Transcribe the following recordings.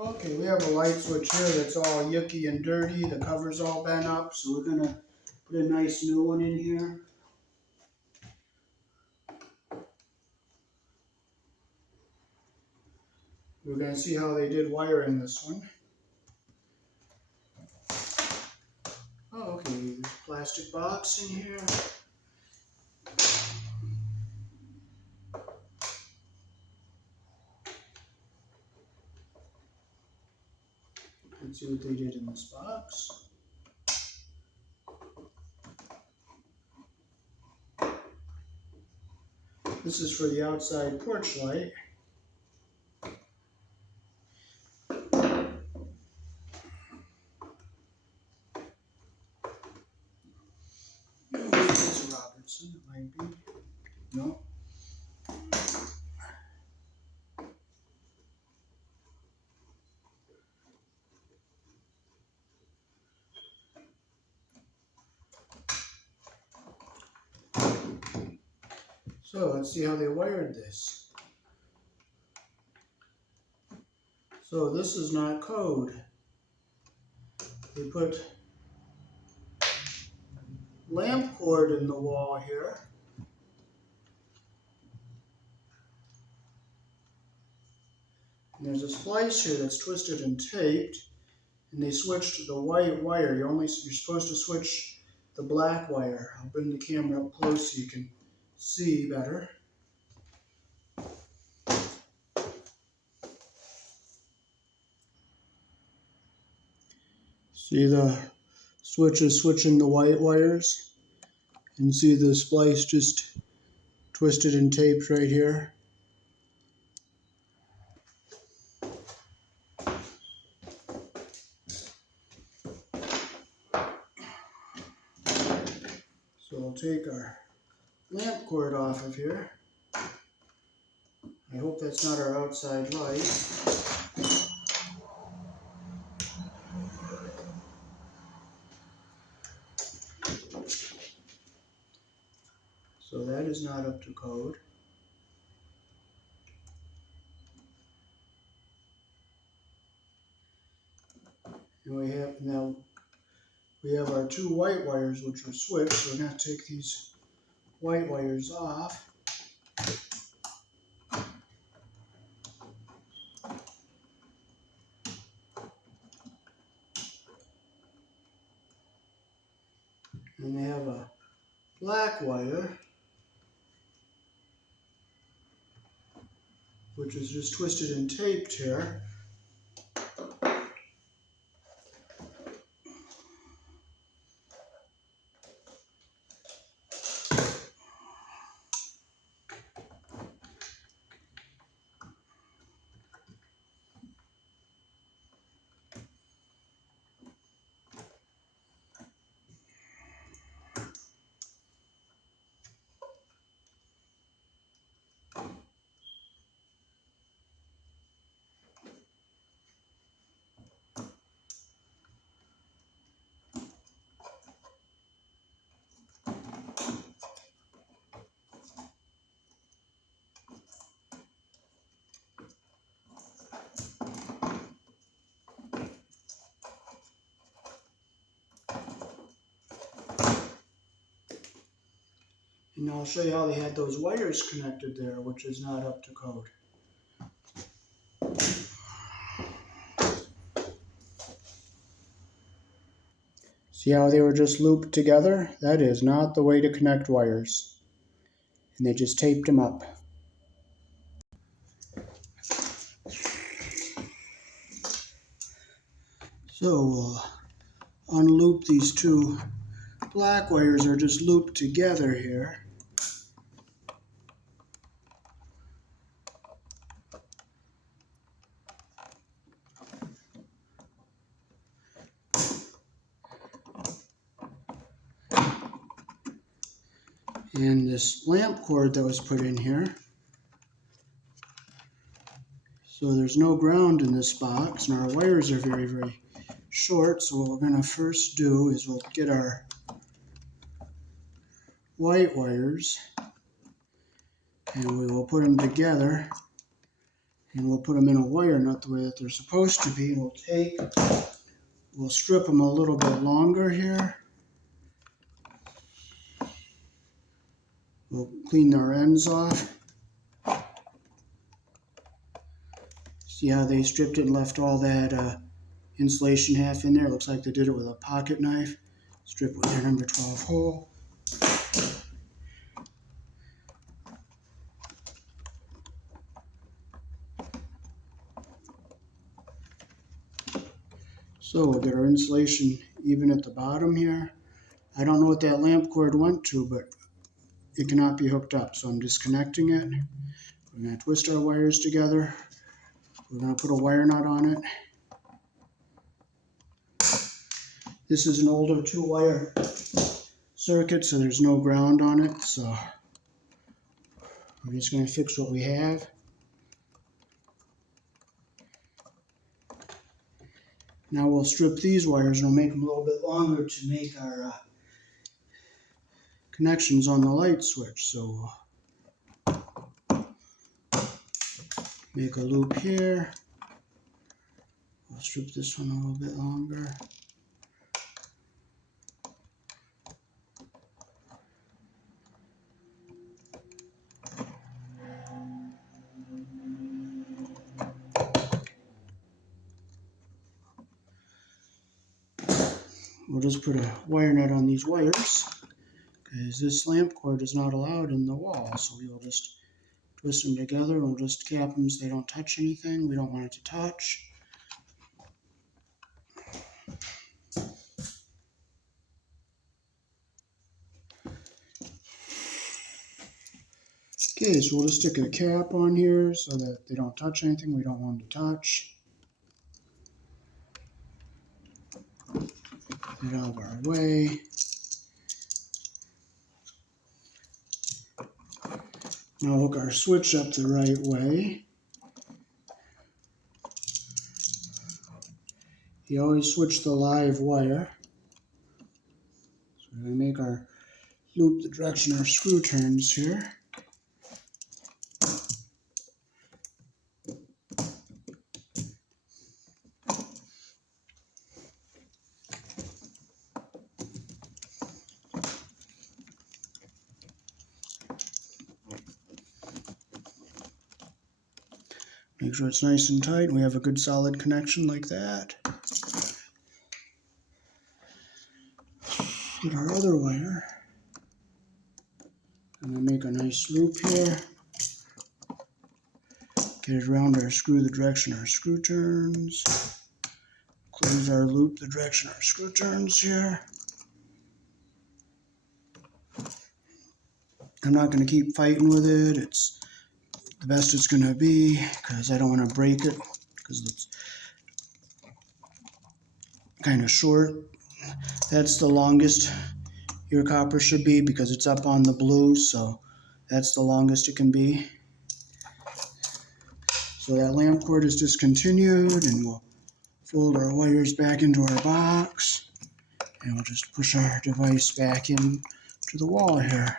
Okay, we have a light switch here that's all yucky and dirty. The cover's all bent up, so we're going to put a nice new one in here. We're going to see how they did wiring this one. Oh, okay, there's a plastic box in here. Let's see what they did in this box. This is for the outside porch light. It's a Robertson, it might be. No. So let's see how they wired this. So this is not code. They put lamp cord in the wall here. And there's a splice here that's twisted and taped. And they switched the white wire. You're supposed to switch the black wire. I'll bring the camera up close so you can see better. See the switches switching the white wires? And see the splice just twisted and taped right here. So I'll take our lamp cord off of here. I hope that's not our outside light. So that is not up to code. And we have our two white wires which are switched, so we're going to take these white wires off. And they have a black wire, which is just twisted and taped here. And I'll show you how they had those wires connected there, which is not up to code. See how they were just looped together? That is not the way to connect wires. And they just taped them up. So we'll unloop these two black wires are just looped together here. And this lamp cord that was put in here. So there's no ground in this box, and our wires are very, very short. So what we're going to first do is we'll get our white wires and we will put them together And we'll put them in a wire nut the way that they're supposed to be. And we'll strip them a little bit longer here. We'll clean our ends off. See how they stripped it and left all that insulation half in there? Looks like they did it with a pocket knife. Strip with their number 12 hole. So we'll get our insulation even at the bottom here. I don't know what that lamp cord went to, but it cannot be hooked up. So I'm disconnecting it. We're going to twist our wires together. We're going to put a wire nut on it. This is an older 2-wire circuit, so there's no ground on it. So I'm just going to fix what we have. Now we'll strip these wires and we'll make them a little bit longer to make our connections on the light switch. So we'll make a loop here. I'll strip this one a little bit longer. We'll just put a wire nut on these wires because this lamp cord is not allowed in the wall. So we will just twist them together and we'll just cap them so they don't touch anything we don't want it to touch. Okay, so we'll just stick a cap on here so that they don't touch anything we don't want them to touch. Get out of our way. Now hook our switch up the right way. You always switch the live wire. So we're going to make our loop the direction our screw turns here. Make sure it's nice and tight and we have a good solid connection like that. Get our other wire. I'm going to make a nice loop here. Get it around our screw the direction our screw turns. Close our loop the direction our screw turns here. I'm not going to keep fighting with it. It's the best it's going to be because I don't want to break it because it's kind of short. That's the longest your copper should be because it's up on the blue, so that's the longest it can be. So that lamp cord is discontinued and we'll fold our wires back into our box and we'll just push our device back in to the wall here.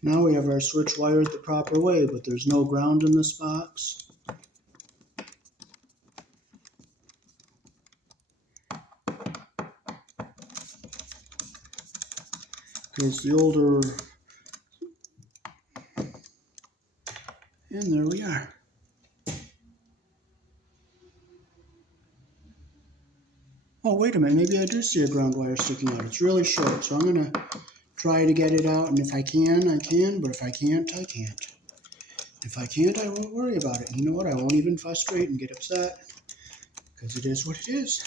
Now we have our switch wired the proper way, but there's no ground in this box. It's the older, and there we are. Oh, wait a minute, maybe I do see a ground wire sticking out. It's really short, so I'm going to try to get it out, and if I can, I can, but if I can't, I can't. If I can't, I won't worry about it. You know what? I won't even frustrate and get upset, because it is what it is.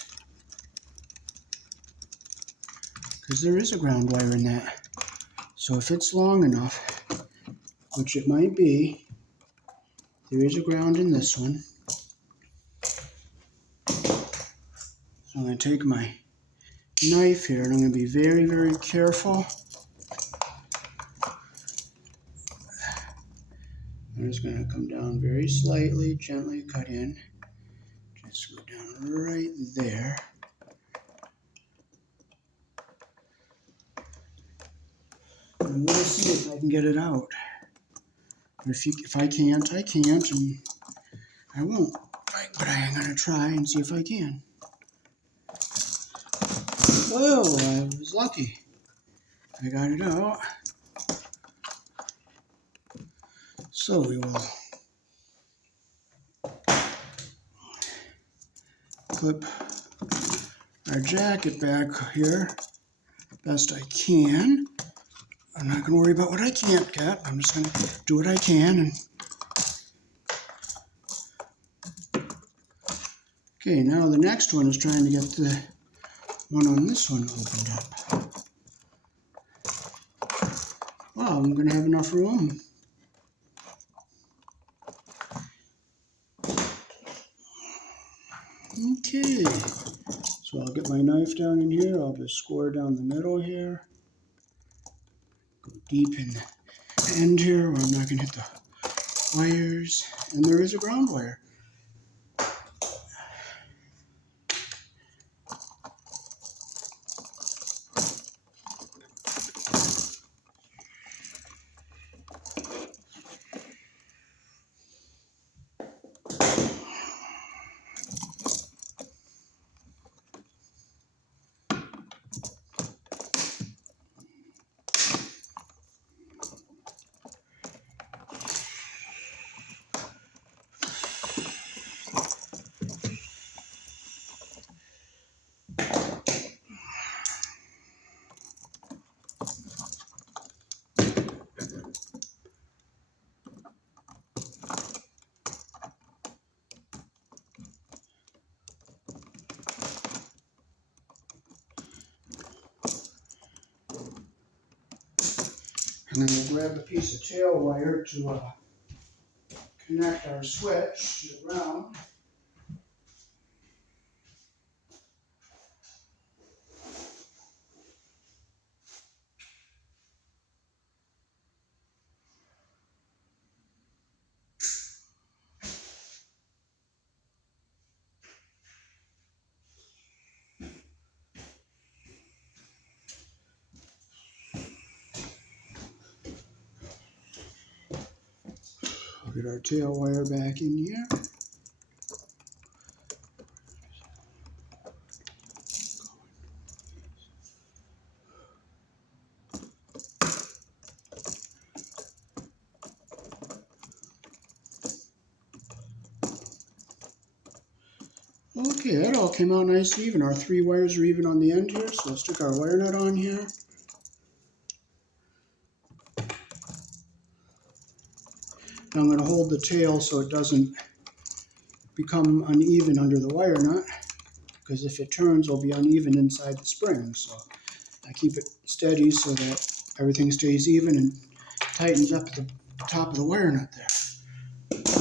Because there is a ground wire in that. So if it's long enough, which it might be, There is a ground in this one. So I'm going to take my knife here and I'm going to be very, very careful. I'm just going to come down very slightly, gently cut in. Just go down right there. And we'll see if I can get it out. If I can't, I can't, and I won't. But I'm going to try and see if I can. Whoa, I was lucky. I got it out. So we will clip our jacket back here best I can. I'm not going to worry about what I can't get. I'm just going to do what I can. And okay, now the next one is trying to get the one on this one opened up. Wow, I'm going to have enough room. Okay, so I'll get my knife down in here. I'll just score down the middle here. Go deep in the end here where I'm not going to hit the wires. And there is a ground wire. And then we'll grab a piece of tail wire to connect our switch to the ground. We'll get our tail wire back in here. Okay, that all came out nice and even. Our 3 wires are even on the end here, so let's stick our wire nut on here. Now I'm going to hold the tail so it doesn't become uneven under the wire nut, because if it turns, it'll be uneven inside the spring. So I keep it steady so that everything stays even and tightens up at the top of the wire nut there.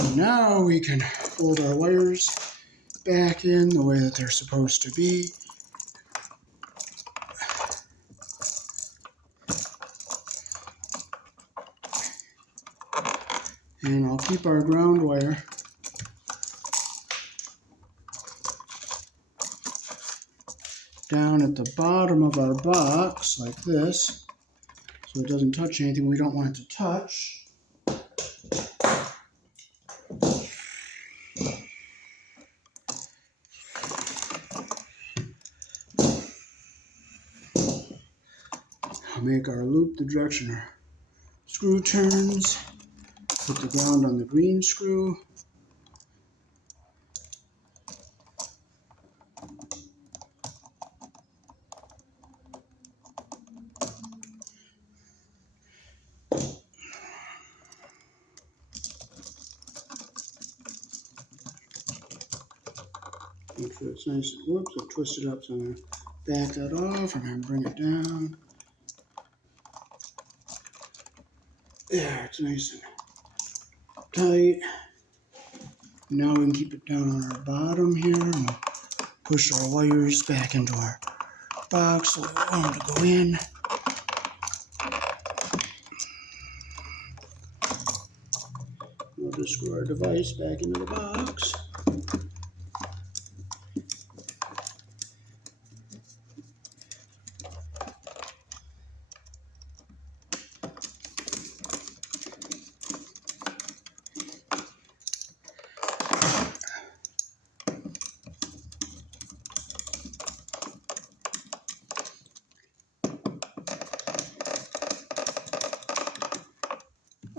And now we can fold our wires back in the way that they're supposed to be. And I'll keep our ground wire down at the bottom of our box like this, so it doesn't touch anything we don't want it to touch. I'll make our loop the direction our screw turns. Put the ground on the green screw. Make sure it's nice and whoops, I twist it up, so I'm going to back that off. I'm going to bring it down. There, it's nice and tight. Now we can keep it down on our bottom here, and we'll push our wires back into our box so we want them to go in. We'll just screw our device back into the box.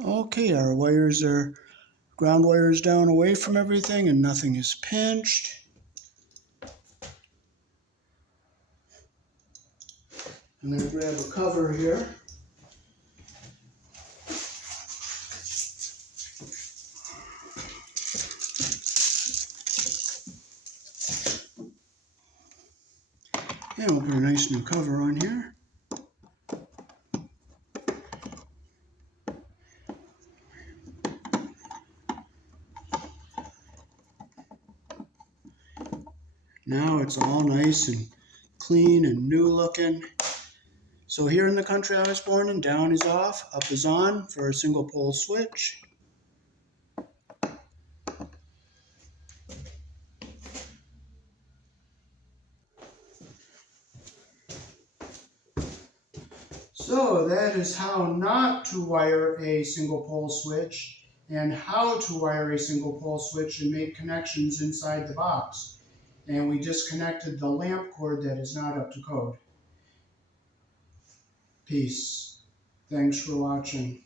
Okay, our ground wires down away from everything and nothing is pinched. I'm going to grab a cover here. And we'll put a nice new cover on here. Now it's all nice and clean and new looking. So here in the country I was born in, down is off, up is on for a single pole switch. So that is how not to wire a single pole switch and how to wire a single pole switch and make connections inside the box. And we disconnected the lamp cord that is not up to code. Peace. Thanks for watching.